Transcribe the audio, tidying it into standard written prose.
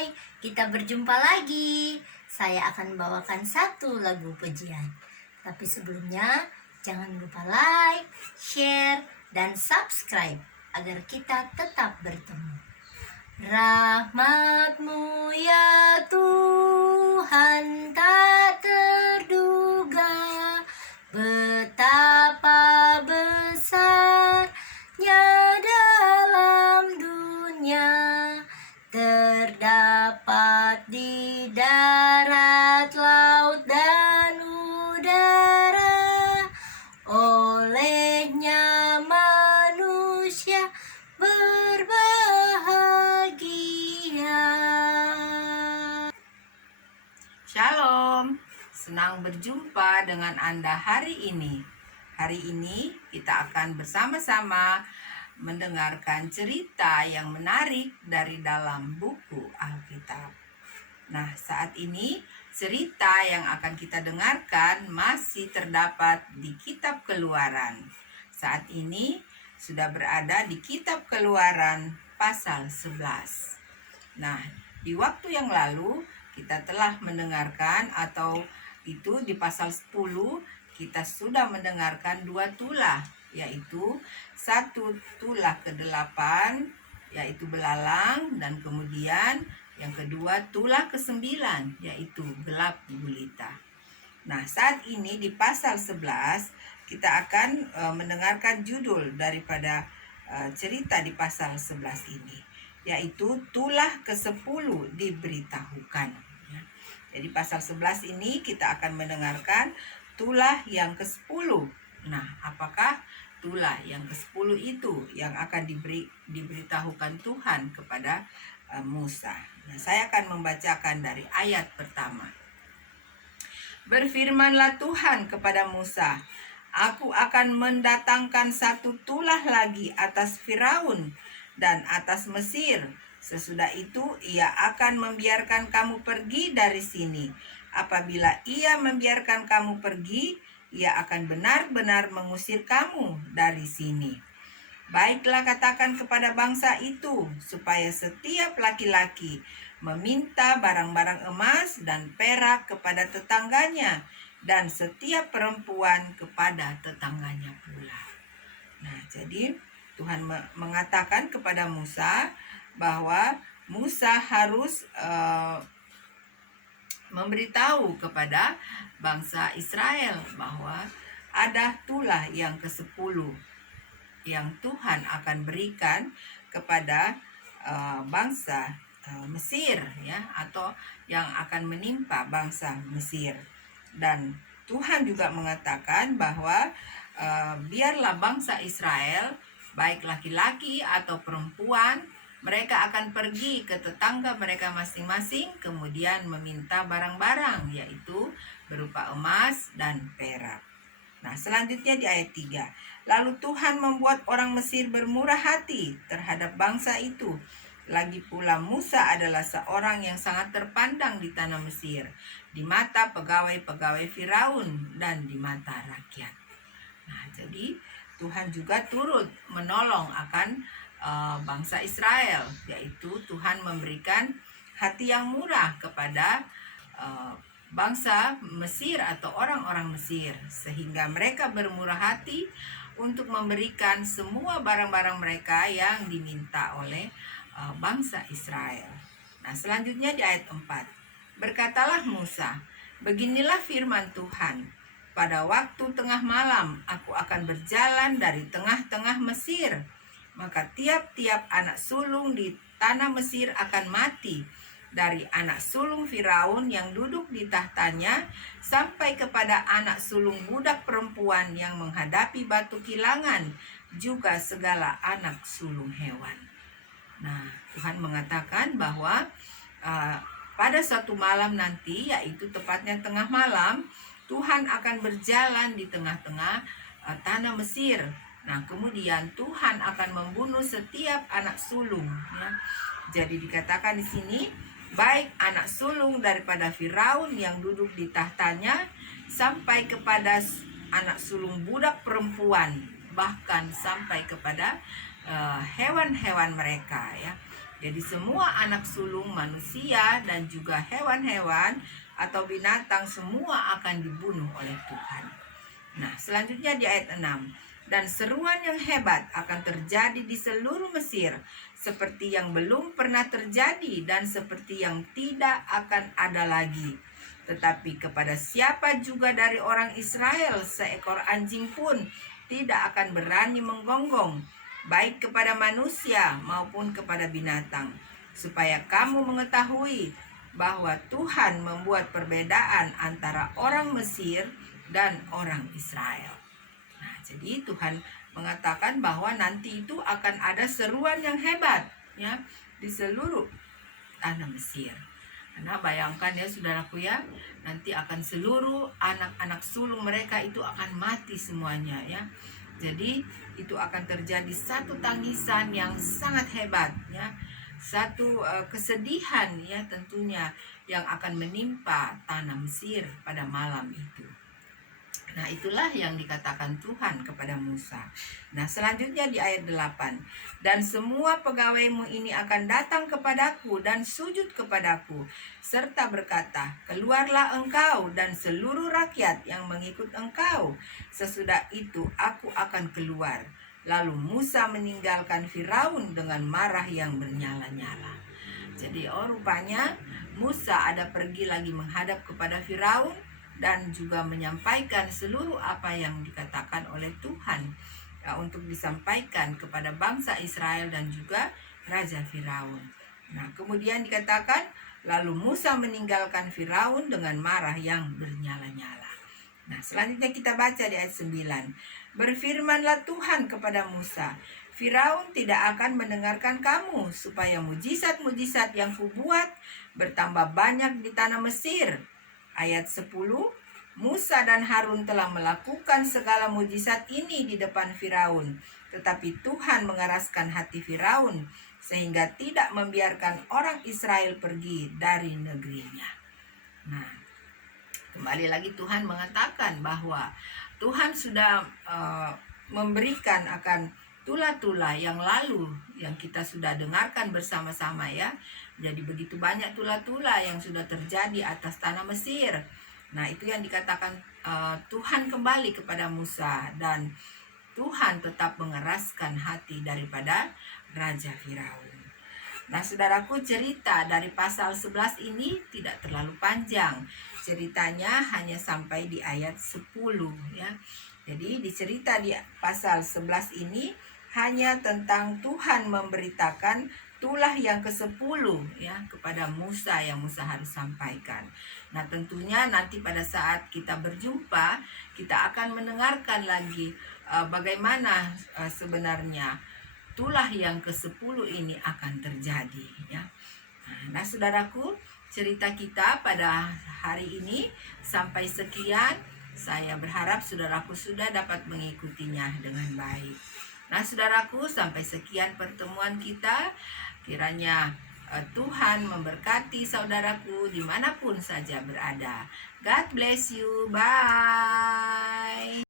Hai, kita berjumpa lagi. Saya akan membawakan satu lagu pujian. Tapi sebelumnya, jangan lupa like, share, dan subscribe agar kita tetap bertemu. Rahmat-Mu ya Tuhan tak terduga, betapa besarnya dalam dunia, terdapat di darat, laut, dan udara. Olehnya manusia berbahagia. Shalom, senang berjumpa dengan Anda hari ini. Hari ini kita akan bersama-sama mendengarkan cerita yang menarik dari dalam buku Alkitab. Nah, saat ini cerita yang akan kita dengarkan masih terdapat di Kitab Keluaran. Saat ini sudah berada di Kitab Keluaran pasal 11. Nah, di waktu yang lalu kita telah mendengarkan, atau itu di pasal 10 kita sudah mendengarkan dua tulah, yaitu satu tulah ke-8 yaitu belalang, dan kemudian yang kedua tulah ke-9 yaitu gelap gulita. Nah, saat ini di pasal 11 kita akan mendengarkan judul daripada cerita di pasal 11 ini, yaitu tulah ke-10 diberitahukan. Jadi pasal 11 ini kita akan mendengarkan tulah yang ke-10. Nah, apakah tulah yang ke-10 itu yang akan diberitahukan Tuhan kepada Musa? Nah, saya akan membacakan dari ayat pertama. Berfirmanlah Tuhan kepada Musa, Aku akan mendatangkan satu tulah lagi atas Firaun dan atas Mesir. Sesudah itu ia akan membiarkan kamu pergi dari sini. Apabila ia membiarkan kamu pergi, ia akan benar-benar mengusir kamu dari sini. Baiklah, katakan kepada bangsa itu, supaya setiap laki-laki meminta barang-barang emas dan perak kepada tetangganya, dan setiap perempuan kepada tetangganya pula. Nah, jadi Tuhan mengatakan kepada Musa bahwa Musa harus memberitahu kepada bangsa Israel bahwa ada tulah yang ke-10 yang Tuhan akan berikan kepada bangsa Mesir, ya, atau yang akan menimpa bangsa Mesir. Dan Tuhan juga mengatakan bahwa biarlah bangsa Israel, baik laki-laki atau perempuan, mereka akan pergi ke tetangga mereka masing-masing, kemudian meminta barang-barang, yaitu berupa emas dan perak. Nah, selanjutnya di ayat 3. Lalu Tuhan membuat orang Mesir bermurah hati terhadap bangsa itu. Lagi pula Musa adalah seorang yang sangat terpandang di tanah Mesir, di mata pegawai-pegawai Firaun dan di mata rakyat. Nah, jadi Tuhan juga turut menolong akan bangsa Israel, yaitu Tuhan memberikan hati yang murah kepada bangsa Mesir atau orang-orang Mesir, sehingga mereka bermurah hati untuk memberikan semua barang-barang mereka yang diminta oleh bangsa Israel. Nah, selanjutnya di ayat 4. Berkatalah Musa, beginilah firman Tuhan, pada waktu tengah malam aku akan berjalan dari tengah-tengah Mesir, maka tiap-tiap anak sulung di tanah Mesir akan mati, dari anak sulung Firaun yang duduk di tahtanya sampai kepada anak sulung budak perempuan yang menghadapi batu kilangan, juga segala anak sulung hewan. Nah, Tuhan mengatakan bahwa pada suatu malam nanti, yaitu tepatnya tengah malam, Tuhan akan berjalan di tengah-tengah tanah Mesir. Nah, kemudian Tuhan akan membunuh setiap anak sulung, ya. Jadi dikatakan di sini, baik anak sulung daripada Firaun yang duduk di tahtanya, sampai kepada anak sulung budak perempuan, bahkan sampai kepada hewan-hewan mereka, ya. Jadi semua anak sulung manusia dan juga hewan-hewan atau binatang semua akan dibunuh oleh Tuhan. Nah, selanjutnya di ayat 6. Dan seruan yang hebat akan terjadi di seluruh Mesir, seperti yang belum pernah terjadi dan seperti yang tidak akan ada lagi. Tetapi kepada siapa juga dari orang Israel, seekor anjing pun tidak akan berani menggonggong, baik kepada manusia maupun kepada binatang, supaya kamu mengetahui bahwa Tuhan membuat perbedaan antara orang Mesir dan orang Israel. Nah, jadi Tuhan mengatakan bahwa nanti itu akan ada seruan yang hebat ya di seluruh tanah Mesir. Nah, bayangkan ya saudaraku ya, nanti akan seluruh anak-anak sulung mereka itu akan mati semuanya ya. Jadi itu akan terjadi satu tangisan yang sangat hebat ya. Satu kesedihan ya tentunya yang akan menimpa tanah Mesir pada malam itu. Nah, itulah yang dikatakan Tuhan kepada Musa. Nah, selanjutnya di ayat 8. Dan semua pegawaimu ini akan datang kepadaku dan sujud kepadaku, serta berkata, keluarlah engkau dan seluruh rakyat yang mengikut engkau. Sesudah itu aku akan keluar. Lalu Musa meninggalkan Firaun dengan marah yang bernyala-nyala. Jadi rupanya Musa ada pergi lagi menghadap kepada Firaun dan juga menyampaikan seluruh apa yang dikatakan oleh Tuhan untuk disampaikan kepada bangsa Israel dan juga Raja Firaun. Nah, kemudian dikatakan, lalu Musa meninggalkan Firaun dengan marah yang bernyala-nyala. Nah, selanjutnya kita baca di ayat 9. Berfirmanlah Tuhan kepada Musa, Firaun tidak akan mendengarkan kamu, supaya mujizat-mujizat yang kubuat bertambah banyak di tanah Mesir. Ayat 10, Musa dan Harun telah melakukan segala mujizat ini di depan Firaun, tetapi Tuhan mengeraskan hati Firaun sehingga tidak membiarkan orang Israel pergi dari negerinya. Nah, kembali lagi Tuhan mengatakan bahwa Tuhan sudah memberikan akan tula-tula yang lalu yang kita sudah dengarkan bersama-sama ya. Jadi begitu banyak tula-tula yang sudah terjadi atas tanah Mesir. Nah, itu yang dikatakan Tuhan kembali kepada Musa, dan Tuhan tetap mengeraskan hati daripada Raja Firaun. Nah, saudaraku, cerita dari pasal 11 ini tidak terlalu panjang. Ceritanya hanya sampai di ayat 10 ya. Jadi di cerita di pasal 11 ini hanya tentang Tuhan memberitakan tulah yang ke-10 ya kepada Musa yang Musa harus sampaikan. Nah, tentunya nanti pada saat kita berjumpa, kita akan mendengarkan lagi bagaimana sebenarnya tulah yang ke-10 ini akan terjadi ya. Nah, saudaraku, cerita kita pada hari ini sampai sekian. Saya berharap saudaraku sudah dapat mengikutinya dengan baik. Nah, saudaraku, sampai sekian pertemuan kita. Kiranya Tuhan memberkati saudaraku dimanapun saja berada. God bless you. Bye.